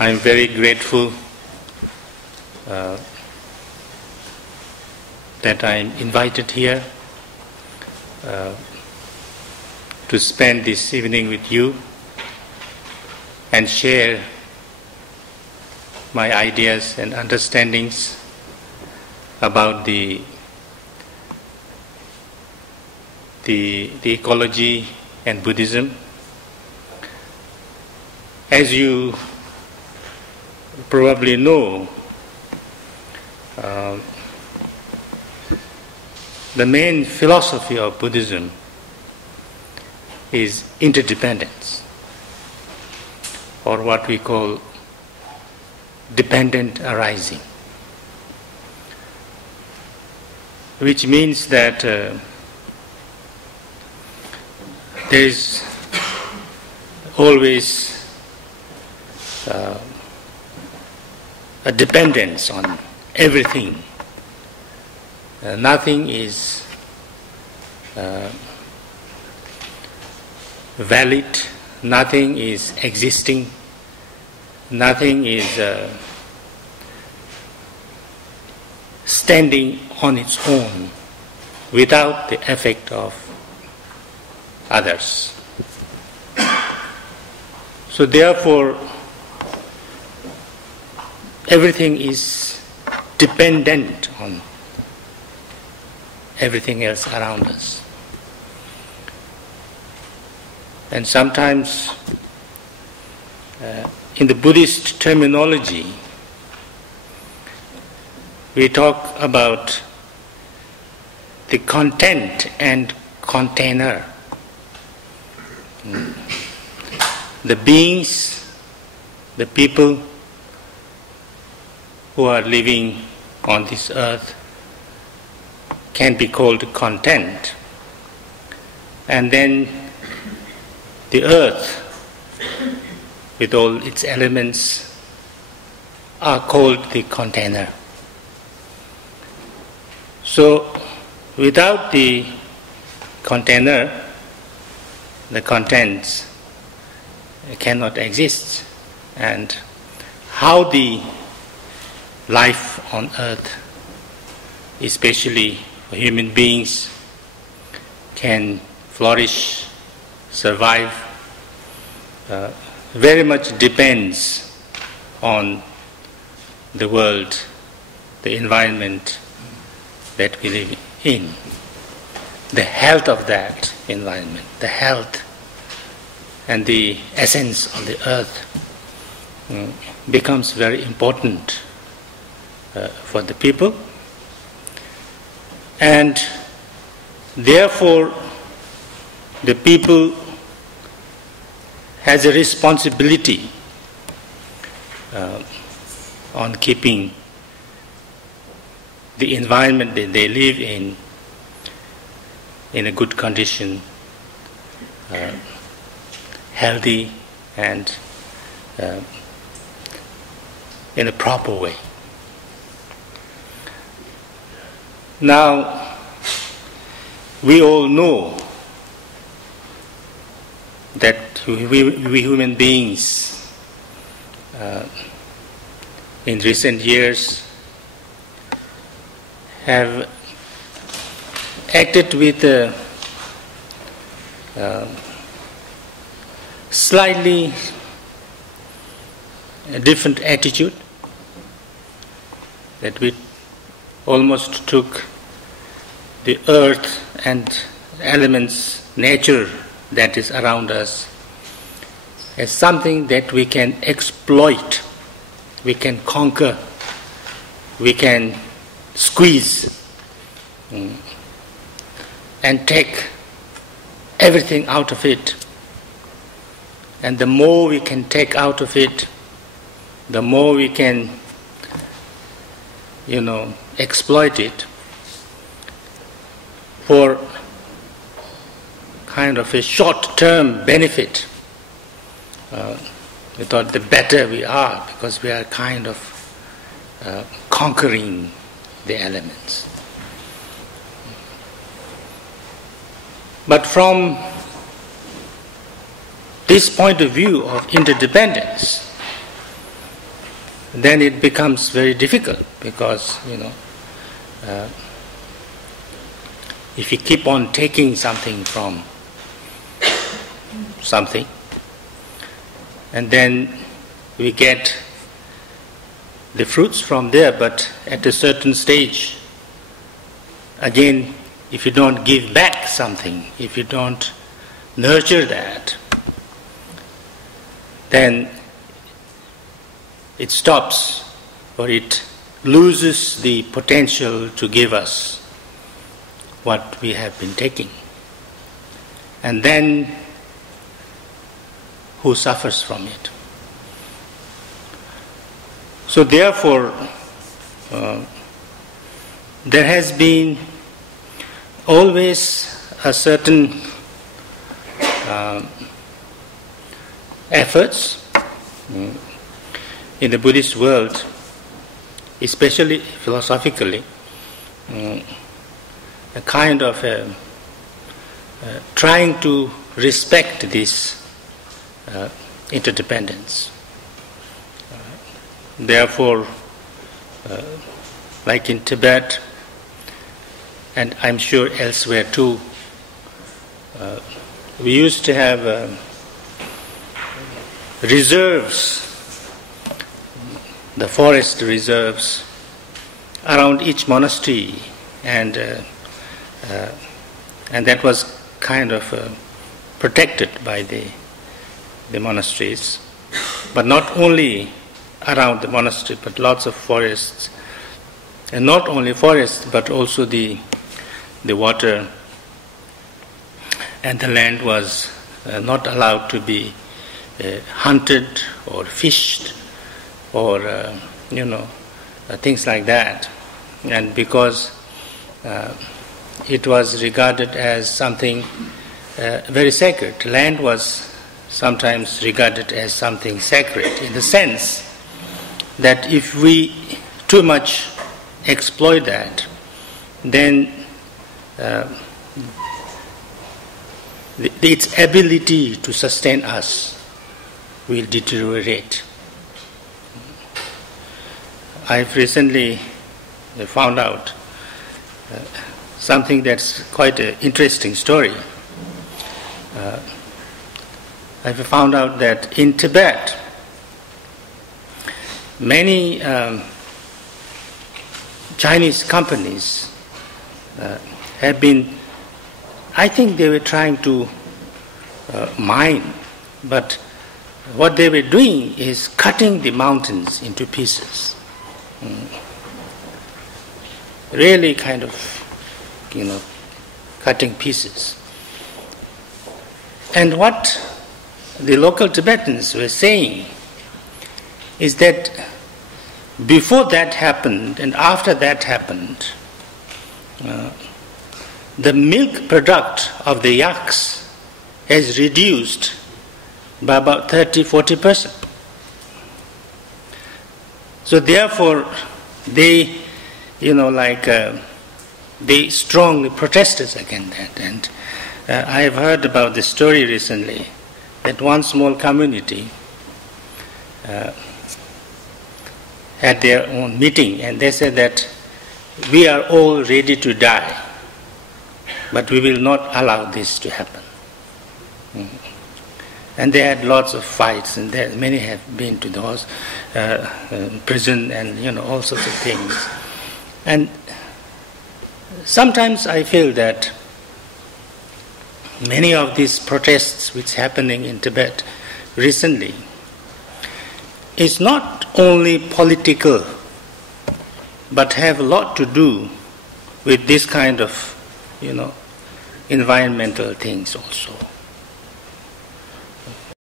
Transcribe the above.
I am very grateful that I am invited here to spend this evening with you and share my ideas and understandings about the ecology and Buddhism. As you probably know, the main philosophy of Buddhism is interdependence, or what we call dependent arising, which means that there is always a dependence on everything. Nothing is valid, nothing is existing, nothing is standing on its own without the effect of others. So therefore, everything is dependent on everything else around us. And sometimes in the Buddhist terminology, we talk about the content and container. The beings, the people who are living on this earth can be called content. And then the earth, with all its elements, are called the container. So, without the container, the contents cannot exist. And how the life on earth, especially for human beings, can flourish, survive, very much depends on the world, the environment that we live in, the health of that environment, the health and the essence of the earth becomes very important for the people. And therefore, the people has a responsibility on keeping the environment that they live in a good condition, healthy and in a proper way. Now, we all know that we human beings in recent years have acted with a slightly different attitude, that we almost took the earth and elements, nature that is around us, as something that we can exploit, we can conquer, we can squeeze and take everything out of it. And the more we can take out of it, the more we can, exploit it for kind of a short-term benefit. We thought the better we are, because we are kind of conquering the elements. But from this point of view of interdependence, then it becomes very difficult, because if you keep on taking something from something, and then we get the fruits from there, but at a certain stage, again, if you don't give back something, if you don't nurture that, then it stops, or it loses the potential to give us what we have been taking. And then who suffers from it? So therefore, there has been always a certain efforts in the Buddhist world, especially philosophically, a kind of trying to respect this interdependence. Therefore, like in Tibet, and I'm sure elsewhere too, we used to have reserves, the forest reserves around each monastery, and that was kind of protected by the monasteries, but not only around the monastery, but lots of forests, and not only forests, but also the water and the land was not allowed to be hunted or fished or things like that. And because it was regarded as something very sacred, land was sometimes regarded as something sacred, in the sense that if we too much exploit that, then its ability to sustain us will deteriorate. I've recently found out something that's quite an interesting story. I've found out that in Tibet, many Chinese companies have been, I think they were trying to mine, but what they were doing is cutting the mountains into pieces. Really kind of, cutting pieces. And what the local Tibetans were saying is that before that happened and after that happened, the milk product of the yaks has reduced by about 30-40%. So therefore, they, they strongly protested against that. And I have heard about this story recently, that one small community had their own meeting, and they said that we are all ready to die, but we will not allow this to happen. And they had lots of fights, and many have been to the prison, and all sorts of things. And sometimes I feel that many of these protests which are happening in Tibet recently is not only political, but have a lot to do with this kind of, environmental things also.